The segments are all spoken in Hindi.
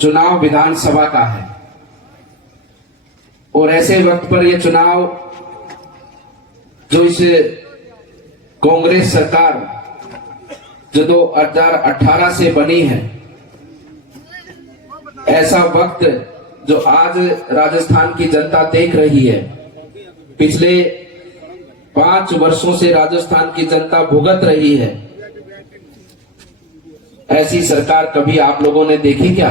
चुनाव विधानसभा का है और ऐसे वक्त पर यह चुनाव जो इस कांग्रेस सरकार जो 2018 से बनी है, ऐसा वक्त जो आज राजस्थान की जनता देख रही है, पिछले 5 वर्षों से राजस्थान की जनता भुगत रही है, ऐसी सरकार कभी आप लोगों ने देखी क्या?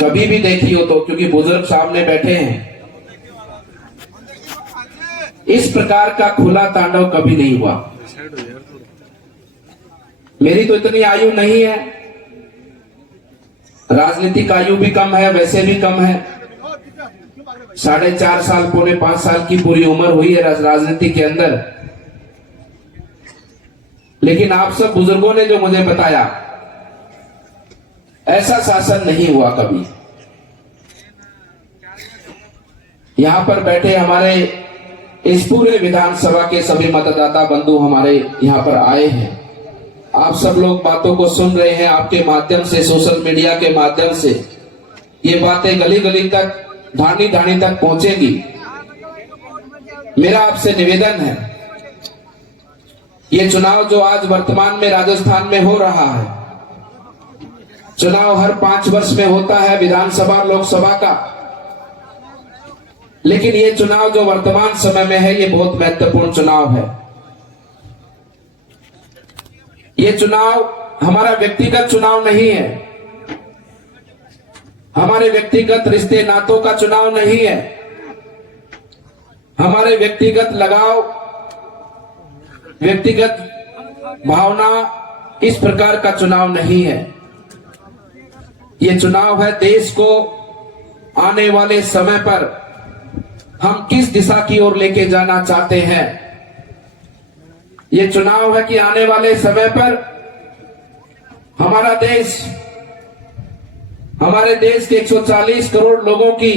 कभी भी देखी हो तो, क्योंकि बुजुर्ग सामने बैठे हैं, इस प्रकार का खुला तांडव कभी नहीं हुआ। मेरी तो इतनी आयु नहीं है, राजनीतिक आयु भी कम है, वैसे भी कम है, 4.5 साल पौने 5 साल की पूरी उम्र हुई है राजनीति के अंदर। लेकिन आप सब बुजुर्गों ने जो मुझे बताया, ऐसा शासन नहीं हुआ कभी। यहां पर बैठे हमारे इस पूरे विधानसभा के सभी मतदाता बंधु हमारे यहां पर आए हैं। आप सब लोग बातों को सुन रहे हैं, आपके माध्यम से, सोशल मीडिया के माध्यम से ये बातें गली गली तक, ढाणी ढाणी तक पहुंचेगी। मेरा आपसे निवेदन है, ये चुनाव जो आज वर्तमान में राजस्थान में हो रहा है, चुनाव हर 5 वर्ष में होता है, विधानसभा लोकसभा का, लेकिन ये चुनाव जो वर्तमान समय में है, ये बहुत महत्वपूर्ण चुनाव है। ये चुनाव हमारा व्यक्तिगत चुनाव नहीं है, हमारे व्यक्तिगत रिश्ते नातों का चुनाव नहीं है, हमारे व्यक्तिगत लगाव, व्यक्तिगत भावना, इस प्रकार का चुनाव नहीं है। ये चुनाव है देश को आने वाले समय पर हम किस दिशा की ओर लेके जाना चाहते हैं। ये चुनाव है कि आने वाले समय पर हमारा देश, हमारे देश के 140 करोड़ लोगों की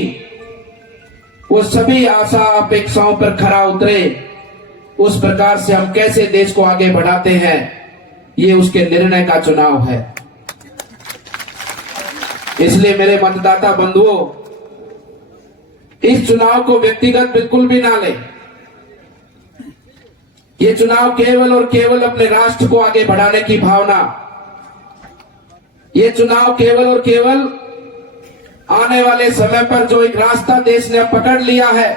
वो सभी आशा अपेक्षाओं पर खरा उतरे, उस प्रकार से हम कैसे देश को आगे बढ़ाते हैं, ये उसके निर्णय का चुनाव है। इसलिए मेरे मतदाता बंधुओं, इस चुनाव को व्यक्तिगत बिल्कुल भी ना लें। ये चुनाव केवल और केवल अपने राष्ट्र को आगे बढ़ाने की भावना, ये चुनाव केवल और केवल आने वाले समय पर जो एक रास्ता देश ने पकड़ लिया है,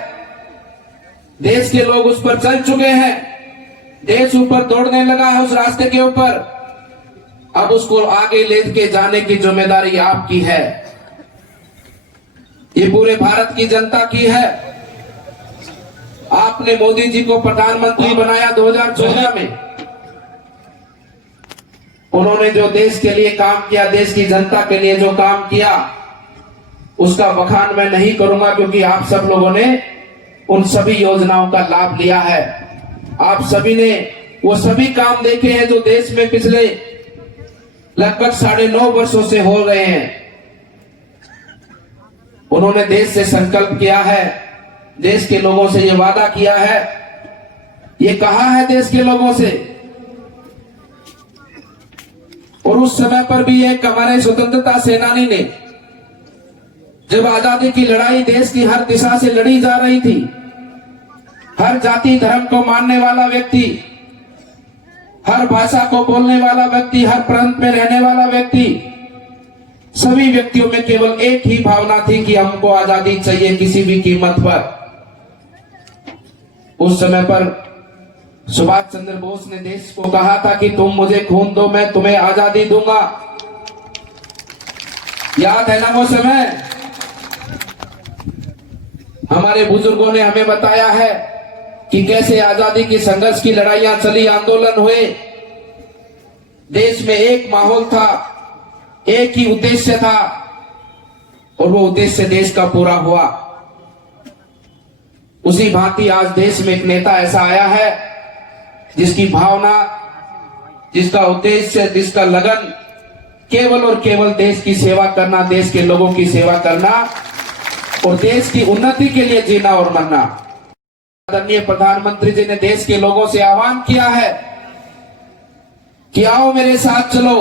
देश के लोग उस पर चल चुके हैं, देश ऊपर दौड़ने लगा है उस रास्ते के ऊपर, अब उसको आगे लेके जाने की जिम्मेदारी आपकी है, ये पूरे भारत की जनता की है। आपने मोदी जी को प्रधानमंत्री बनाया 2014 में, उन्होंने जो देश के लिए काम किया, देश की जनता के लिए जो काम किया, उसका बखान मैं नहीं करूंगा, क्योंकि आप सब लोगों ने उन सभी योजनाओं का लाभ लिया है। आप सभी ने वो सभी काम देखे हैं जो देश में पिछले लगभग 9.5 वर्षों से हो रहे हैं। उन्होंने देश से संकल्प किया है, देश के लोगों से ये वादा किया है, ये कहा है देश के लोगों से। और उस समय पर भी एक हमारे स्वतंत्रता सेनानी ने, जब आजादी की लड़ाई देश की हर दिशा से लड़ी जा रही थी, हर जाति धर्म को मानने वाला व्यक्ति, हर भाषा को बोलने वाला व्यक्ति, हर प्रांत में रहने वाला व्यक्ति, सभी व्यक्तियों में केवल एक ही भावना थी कि हमको आजादी चाहिए किसी भी कीमत पर। उस समय पर सुभाष चंद्र बोस ने देश को कहा था कि तुम मुझे खून दो, मैं तुम्हें आजादी दूंगा। याद है ना वो समय? हमारे बुजुर्गों ने हमें बताया है कि कैसे आजादी की संघर्ष की लड़ाइयां चली, आंदोलन हुए, देश में एक माहौल था, एक ही उद्देश्य था, और वो उद्देश्य देश का पूरा हुआ। उसी भांति आज देश में एक नेता ऐसा आया है जिसकी भावना, जिसका उद्देश्य, जिसका लगन केवल और केवल देश की सेवा करना, देश के लोगों की सेवा करना और देश की उन्नति के लिए जीना और मरना। आदरणीय प्रधानमंत्री जी ने देश के लोगों से आह्वान किया है कि आओ मेरे साथ चलो,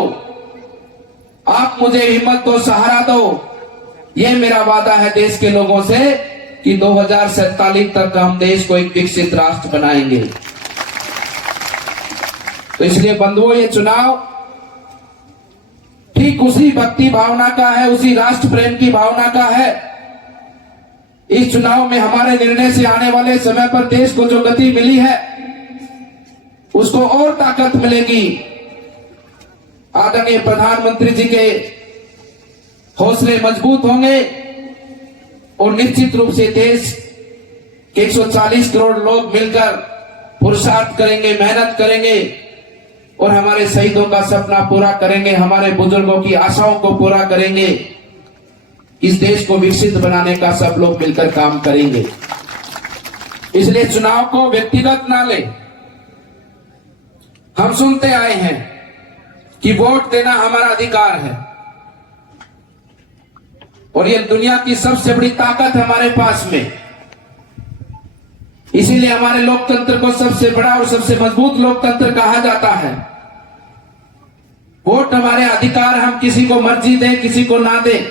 आप मुझे हिम्मत दो, सहारा दो। ये मेरा वादा है देश के लोगों से कि 2047 तक हम देश को एक विकसित राष्ट्र बनाएंगे। तो इसलिए बंधुओं, ये चुनाव ठीक उसी भक्ति भावना का है, उसी राष्ट्र प्रेम की भावना का है। इस चुनाव में हमारे निर्णय से आने वाले समय पर देश को जो गति मिली है उसको और ताकत मिलेगी। आदरणीय प्रधानमंत्री जी के हौसले मजबूत होंगे और निश्चित रूप से देश के 140 करोड़ लोग मिलकर पुरुषार्थ करेंगे, मेहनत करेंगे और हमारे शहीदों का सपना पूरा करेंगे, हमारे बुजुर्गों की आशाओं को पूरा करेंगे। इस देश को विकसित बनाने का सब लोग मिलकर काम करेंगे। इसलिए चुनाव को व्यक्तिगत ना ले। हम सुनते आए हैं कि वोट देना हमारा अधिकार है और ये दुनिया की सबसे बड़ी ताकत हमारे पास में। इसीलिए हमारे लोकतंत्र को सबसे बड़ा और सबसे मजबूत लोकतंत्र कहा जाता है। वोट हमारे अधिकार, हम किसी को मर्जी दें, किसी को ना दें,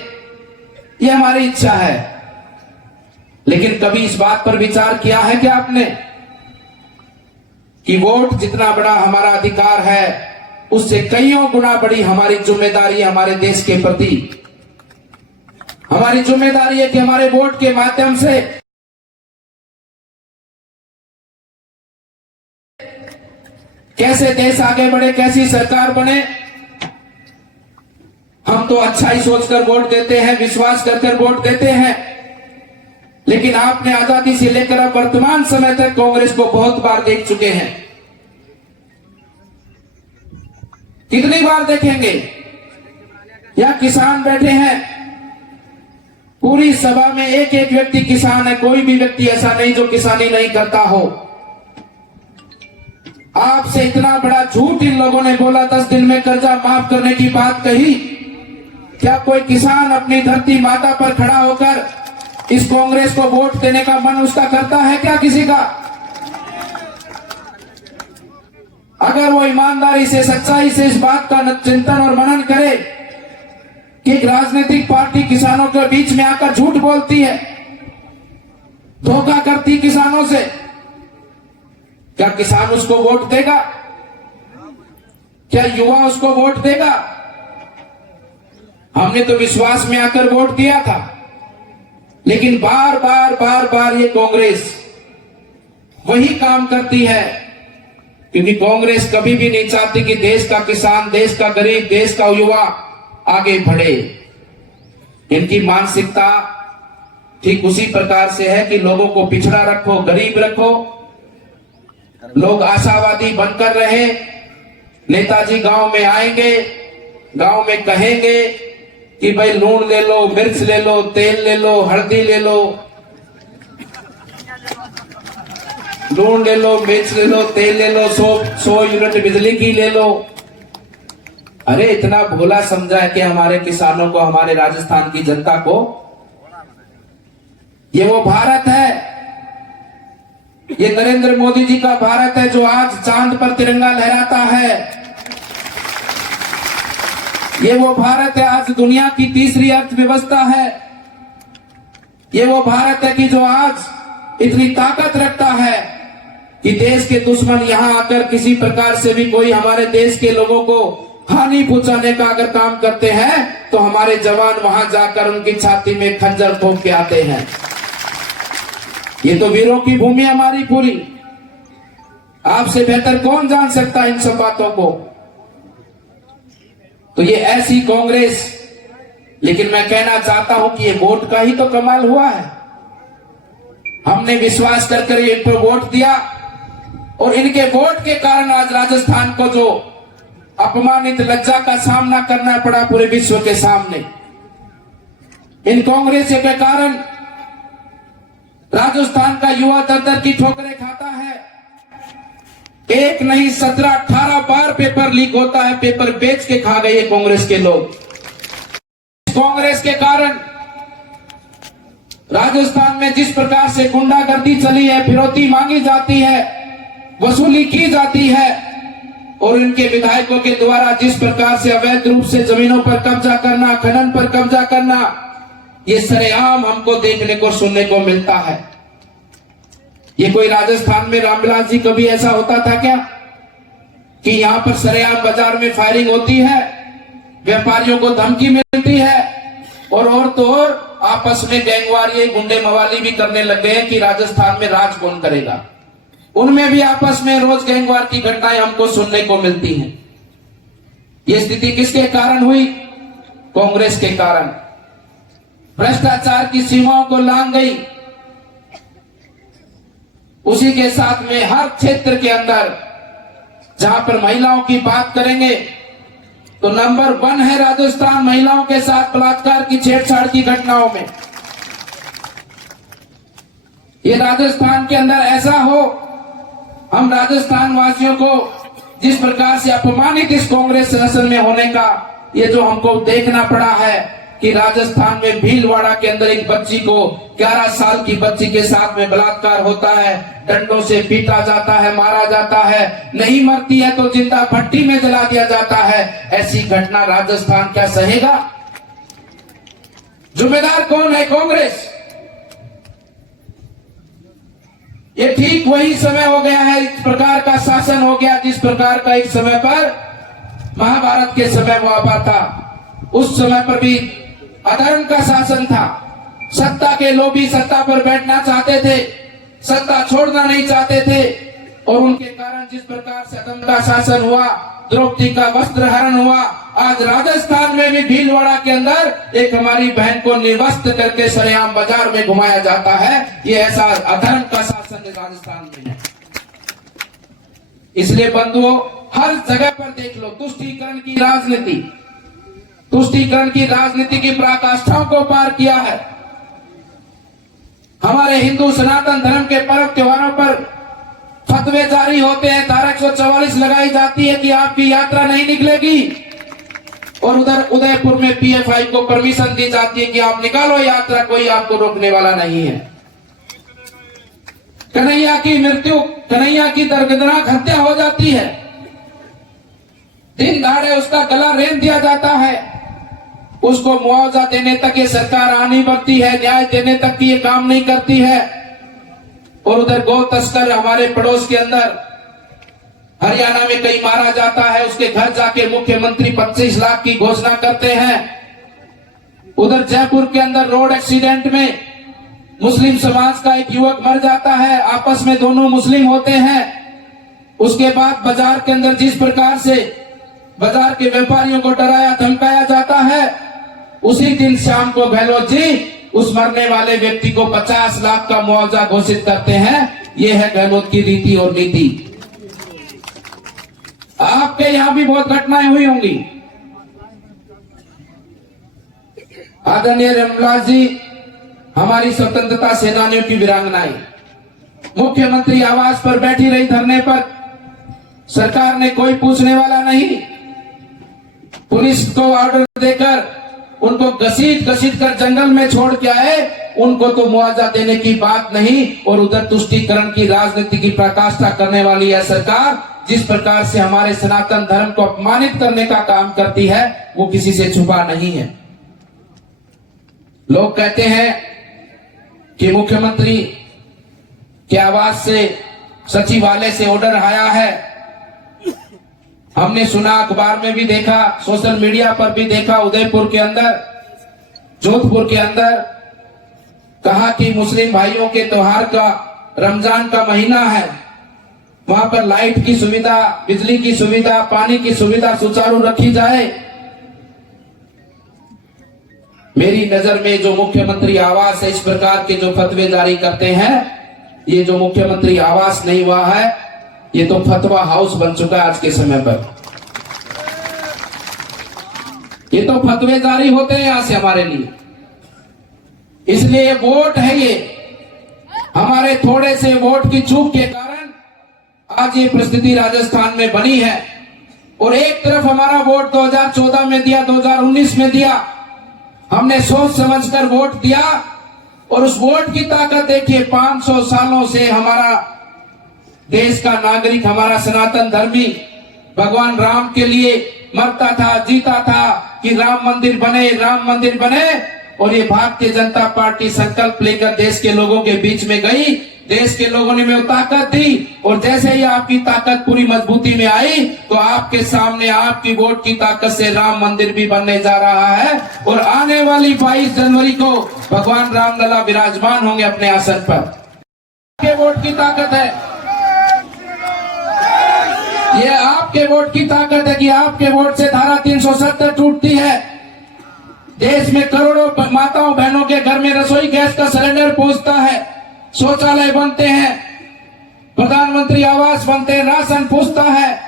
ये हमारी इच्छा है। लेकिन कभी इस बात पर विचार किया है क्या आपने कि वोट जितना बड़ा हमारा अधिकार है उससे कईयों गुना बड़ी हमारी जिम्मेदारी है हमारे देश के प्रति। हमारी जिम्मेदारी है कि हमारे वोट के माध्यम से कैसे देश आगे बढ़े, कैसी सरकार बने। हम तो अच्छा ही सोचकर वोट देते हैं, विश्वास कर वोट देते हैं, लेकिन आपने आजादी से लेकर अब वर्तमान समय तक कांग्रेस को बहुत बार देख चुके हैं। कितनी बार देखेंगे? यहां किसान बैठे हैं, पूरी सभा में एक एक व्यक्ति किसान है, कोई भी व्यक्ति ऐसा नहीं जो किसानी नहीं करता हो। आपसे इतना बड़ा झूठ इन लोगों ने बोला, 10 दिन में कर्जा माफ करने की बात कही। क्या कोई किसान अपनी धरती माता पर खड़ा होकर इस कांग्रेस को वोट देने का मन उसका करता है क्या किसी का? अगर वो ईमानदारी से, सच्चाई से इस बात का चिंतन और मनन करे कि एक राजनीतिक पार्टी किसानों के बीच में आकर झूठ बोलती है, धोखा करती किसानों से, क्या किसान उसको वोट देगा? क्या युवा उसको वोट देगा? हमने तो विश्वास में आकर वोट दिया था, लेकिन बार बार ये कांग्रेस वही काम करती है, क्योंकि कांग्रेस कभी भी नहीं चाहती कि देश का किसान, देश का गरीब, देश का युवा आगे बढ़े। इनकी मानसिकता ठीक उसी प्रकार से है कि लोगों को पिछड़ा रखो, गरीब रखो, लोग आशावादी बनकर रहे। नेताजी गांव में आएंगे, गांव में कहेंगे कि भाई लूण ले लो, मिर्च ले लो, तेल ले लो, हल्दी ले लो, लूण ले लो, मिर्च ले लो, तेल ले लो, 100 यूनिट बिजली की ले लो। अरे इतना भोला समझा है कि हमारे किसानों को, हमारे राजस्थान की जनता को। ये वो भारत है, ये नरेंद्र मोदी जी का भारत है जो आज चांद पर तिरंगा लहराता है। ये वो भारत है आज दुनिया की तीसरी अर्थव्यवस्था है। ये वो भारत है कि जो आज इतनी ताकत रखता है कि देश के दुश्मन यहां आकर किसी प्रकार से भी कोई हमारे देश के लोगों को हानि पहुंचाने का अगर काम करते हैं तो हमारे जवान वहां जाकर उनकी छाती में खंजर ठोक के आते हैं। ये तो वीरों की भूमि हमारी पूरी। आपसे बेहतर कौन जान सकता है इन सब बातों को। तो ये ऐसी कांग्रेस, लेकिन मैं कहना चाहता हूं कि ये वोट का ही तो कमाल हुआ है। हमने विश्वास कर इन पर वोट दिया और इनके वोट के कारण आज राजस्थान को जो अपमानित लज्जा का सामना करना पड़ा पूरे विश्व के सामने, इन कांग्रेस के कारण राजस्थान का युवा दर की ठोकरें खाता है। एक नहीं 17-18 बार पेपर लीक होता है, पेपर बेच के खा गए कांग्रेस के लोग। कांग्रेस के कारण राजस्थान में जिस प्रकार से गुंडागर्दी चली है, फिरौती मांगी जाती है, वसूली की जाती है, और इनके विधायकों के द्वारा जिस प्रकार से अवैध रूप से जमीनों पर कब्जा करना, खनन पर कब्जा करना, ये सरेआम हमको देखने को सुनने को मिलता है। ये कोई राजस्थान में रामविलास जी कभी ऐसा होता था क्या कि यहाँ पर सरेआम बाजार में फायरिंग होती है, व्यापारियों को धमकी मिलती है और तो और आपस में गैंगवारी गुंडे मवाली भी करने लग गए हैं कि राजस्थान में राज कौन करेगा। उनमें भी आपस में रोज गैंगवार की घटनाएं हमको सुनने को मिलती हैं। ये स्थिति किसके कारण हुई? कांग्रेस के कारण। भ्रष्टाचार की सीमाओं को लांघ गई। उसी के साथ में हर क्षेत्र के अंदर जहां पर महिलाओं की बात करेंगे तो नंबर 1 है राजस्थान महिलाओं के साथ बलात्कार की छेड़छाड़ की घटनाओं में। ये राजस्थान के अंदर ऐसा हो, हम राजस्थान वासियों को जिस प्रकार से अपमानित इस कांग्रेस शासन में होने का ये जो हमको देखना पड़ा है कि राजस्थान में भीलवाड़ा के अंदर एक बच्ची को 11 साल की बच्ची के साथ में बलात्कार होता है, डंडों से पीटा जाता है, मारा जाता है, नहीं मरती है तो जिंदा भट्टी में जला दिया जाता है। ऐसी घटना राजस्थान क्या सहेगा? जिम्मेदार कौन है? कांग्रेस। ये ठीक वही समय हो गया है, इस प्रकार का शासन हो गया जिस प्रकार का एक समय पर महाभारत के समय हुआ था। उस समय पर भी अधर्म का शासन था। सत्ता के लोभी सत्ता पर बैठना चाहते थे, सत्ता छोड़ना नहीं चाहते थे और उनके कारण जिस प्रकार से अधर्म का शासन हुआ, द्रौपदी का वस्त्र हरण हुआ। आज राजस्थान में भी भीलवाड़ा के अंदर एक हमारी बहन को निर्वस्त्र करके सरेआम बाजार में घुमाया जाता है। ये ऐसा अधर्म का शासन राजस्थान में है। इसलिए बंधुओं, हर जगह पर देख लो तुष्टीकरण की राजनीति, तुष्टीकरण की राजनीति की पराकाष्ठाओं को पार किया है। हमारे हिंदू सनातन धर्म के पर्व त्योहारों पर फतवे जारी होते हैं, धारा 144 लगाई जाती है कि आपकी यात्रा नहीं निकलेगी और उधर उदयपुर में PFI को परमिशन दी जाती है कि आप निकालो यात्रा, कोई आपको रोकने वाला नहीं है। कन्हैया की मृत्यु, कन्हैया की दर्दनाक हत्या हो जाती है, दिन दहाड़े उसका गला रेंग दिया जाता है, उसको मुआवजा देने तक ये सरकार आनी पड़ती है, न्याय देने तक की ये काम नहीं करती है। और उधर गौ तस्कर हमारे पड़ोस के अंदर हरियाणा में कहीं मारा जाता है, उसके घर जाके मुख्यमंत्री 25 लाख की घोषणा करते हैं। उधर जयपुर के अंदर रोड एक्सीडेंट में मुस्लिम समाज का एक युवक मर जाता है, आपस में दोनों मुस्लिम होते हैं। उसके बाद बाजार के अंदर जिस प्रकार से बाजार के व्यापारियों को डराया धमकाया जाता है, उसी दिन शाम को गहलोत जी उस मरने वाले व्यक्ति को 50 लाख का मुआवजा घोषित करते हैं। यह है गहलोत की रीति और नीति। आपके यहां भी बहुत घटनाएं हुई होंगी। आदरणीय रामविलास जी हमारी स्वतंत्रता सेनानियों की वीरांगनाएं मुख्यमंत्री आवास पर बैठी रही धरने पर, सरकार ने कोई पूछने वाला नहीं। पुलिस को ऑर्डर देकर उनको घसीट कर जंगल में छोड़ के आए, उनको तो मुआवजा देने की बात नहीं। और उधर तुष्टीकरण की राजनीति की पराकाष्ठा करने वाली है सरकार, जिस प्रकार से हमारे सनातन धर्म को अपमानित करने का काम करती है, वो किसी से छुपा नहीं है। लोग कहते हैं कि मुख्यमंत्री के आवास से, सचिवालय से ऑर्डर आया है। हमने सुना, अखबार में भी देखा, सोशल मीडिया पर भी देखा, उदयपुर के अंदर, जोधपुर के अंदर कहा कि मुस्लिम भाइयों के त्योहार का, रमजान का महीना है, वहां पर लाइट की सुविधा, बिजली की सुविधा, पानी की सुविधा सुचारू रखी जाए। मेरी नजर में जो मुख्यमंत्री आवास है, इस प्रकार के जो फतवे जारी करते हैं, ये जो मुख्यमंत्री आवास नहीं हुआ है, ये तो फतवा हाउस बन चुका है आज के समय पर। ये तो फतवे जारी होते हैं यहां से हमारे लिए। इसलिए वोट है, ये हमारे थोड़े से वोट की चूक के कारण आज ये परिस्थिति राजस्थान में बनी है। और एक तरफ हमारा वोट 2014 में दिया, 2019 में दिया, हमने सोच समझकर वोट दिया और उस वोट की ताकत देखिए। 500 सालों से हमारा देश का नागरिक, हमारा सनातन धर्मी भगवान राम के लिए मरता था, जीता था कि राम मंदिर बने, राम मंदिर बने। और ये भारतीय जनता पार्टी संकल्प लेकर देश के लोगों के बीच में गई, देश के लोगों ने में ताकत दी, और जैसे ही आपकी ताकत पूरी मजबूती में आई तो आपके सामने आपकी वोट की ताकत से राम मंदिर भी बनने जा रहा है। और आने वाली 22 जनवरी को भगवान रामलला विराजमान होंगे अपने आसन पर। आपके वोट की ताकत है, ये आपके वोट की ताकत है कि आपके वोट से धारा 370 टूटती है। देश में करोड़ों माताओं बहनों के घर में रसोई गैस का सिलेंडर पहुंचता है, शौचालय बनते हैं, प्रधानमंत्री आवास बनते हैं, राशन पहुंचता है।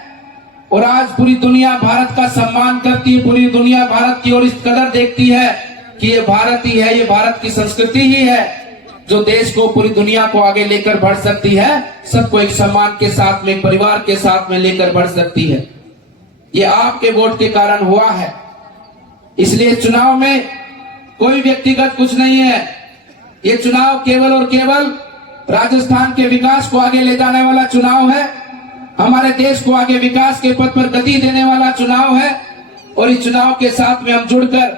और आज पूरी दुनिया भारत का सम्मान करती है, पूरी दुनिया भारत की ओर इस कदर देखती है कि ये भारत ही है, ये भारत की संस्कृति ही है जो देश को, पूरी दुनिया को आगे लेकर बढ़ सकती है, सबको एक सम्मान के साथ में, परिवार के साथ में लेकर बढ़ सकती है। ये आपके वोट के कारण हुआ है। इसलिए चुनाव में कोई व्यक्तिगत कुछ नहीं है, ये चुनाव केवल और केवल राजस्थान के विकास को आगे ले जाने वाला चुनाव है, हमारे देश को आगे विकास के पथ पर गति देने वाला चुनाव है। और इस चुनाव के साथ में हम जुड़कर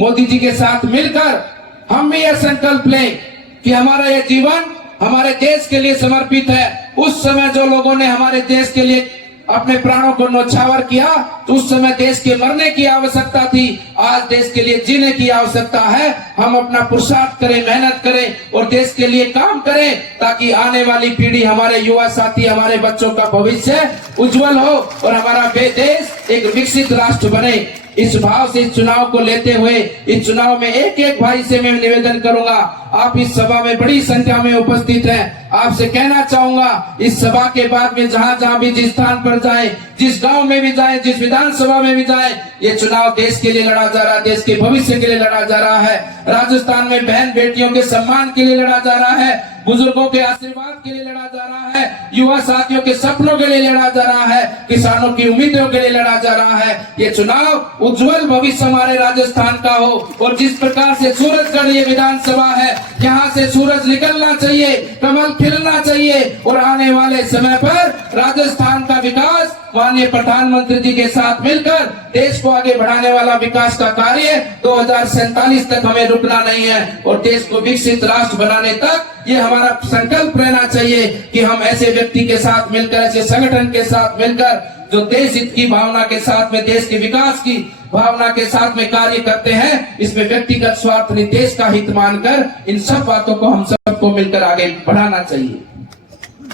मोदी जी के साथ मिलकर हम भी यह संकल्प लें कि हमारा यह जीवन हमारे देश के लिए समर्पित है। उस समय जो लोगों ने हमारे देश के लिए अपने प्राणों को न्यौछावर किया तो उस समय देश के मरने की आवश्यकता थी, आज देश के लिए जीने की आवश्यकता है। हम अपना पुरुषार्थ करें, मेहनत करें और देश के लिए काम करें ताकि आने वाली पीढ़ी, हमारे युवा साथी, हमारे बच्चों का भविष्य उज्जवल हो और हमारा देश एक विकसित राष्ट्र बने। इस भाव से इस चुनाव को लेते हुए इस चुनाव में एक एक भाई से मैं निवेदन करूंगा, आप इस सभा में बड़ी संख्या में उपस्थित हैं, आपसे कहना चाहूंगा इस सभा के बाद में जहां जहां भी जिस स्थान पर जाए, जिस गांव में भी जाए, जिस विधानसभा में भी जाए, ये चुनाव देश के लिए लड़ा जा रहा है, देश के भविष्य के लिए लड़ा जा रहा है। राजस्थान में बहन बेटियों के सम्मान के लिए लड़ा जा रहा है, बुजुर्गों के आशीर्वाद के लिए लड़ा जा रहा है, युवा साथियों के सपनों के लिए लड़ा जा रहा है, किसानों की उम्मीदों के लिए लड़ा जा रहा है। ये चुनाव उज्जवल भविष्य हमारे राजस्थान का हो। और जिस प्रकार से सूरजगढ़ ये विधानसभा है, यहाँ से सूरज निकलना चाहिए, कमल खिलना चाहिए और आने वाले समय पर राजस्थान का विकास माननीय प्रधानमंत्री जी के साथ मिलकर देश को आगे बढ़ाने वाला विकास का कार्य 2047 तक हमें रुकना नहीं है और देश को विकसित राष्ट्र बनाने तक ये हमारा संकल्प रहना चाहिए कि हम ऐसे व्यक्ति के साथ मिलकर, ऐसे संगठन के साथ मिलकर जो देश हित की भावना के साथ में, देश के विकास की भावना के साथ में कार्य करते हैं, इसमें व्यक्तिगत स्वार्थ नहीं, देश का हित मानकर इन सब बातों को हम सबको मिलकर आगे बढ़ाना चाहिए।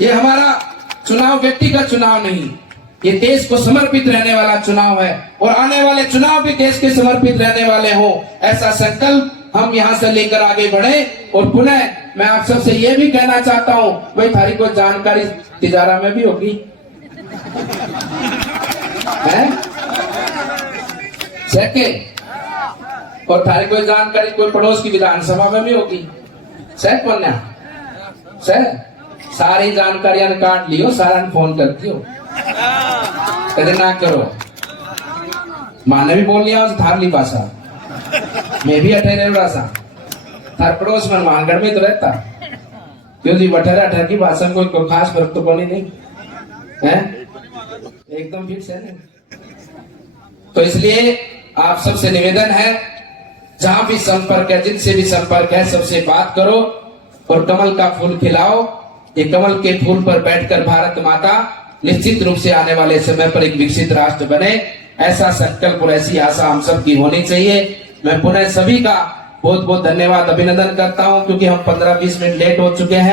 ये हमारा चुनाव व्यक्तिगत चुनाव नहीं, ये देश को समर्पित रहने वाला चुनाव है और आने वाले चुनाव भी देश के समर्पित रहने वाले हो, ऐसा संकल्प हम यहाँ से लेकर आगे बढ़े। और पुनः मैं आप सबसे ये भी कहना चाहता हूँ, भाई थारी को जानकारी तिजारा में भी होगी है सके, और थारी कोई जानकारी कोई पड़ोस की विधानसभा में भी होगी सह कौन सह सारी जानकारियां काट लियो, सारा फोन कर दियो, कदे ना करो। माने भी बोल लिया थार ली भाषा, मैं भी अठेरे सा थार पड़ोस में मानगढ़ में तो रहता क्यों जी, बठेरा अठेर की भाषा में कोई खास फर्क तो बनी नहीं है, एकदम फिक्स है नहीं। तो इसलिए आप सबसे निवेदन है, जहां भी संपर्क है, जिनसे भी संपर्क है, सबसे बात करो और कमल का फूल खिलाओ। ये कमल के फूल पर बैठकर भारत माता निश्चित रूप से आने वाले समय पर एक विकसित राष्ट्र बने, ऐसा संकल्प और ऐसी आशा हम सब की होनी चाहिए। मैं पुनः सभी का बहुत बहुत धन्यवाद, अभिनंदन करता हूं क्योंकि हम 15-20 मिनट लेट हो चुके हैं।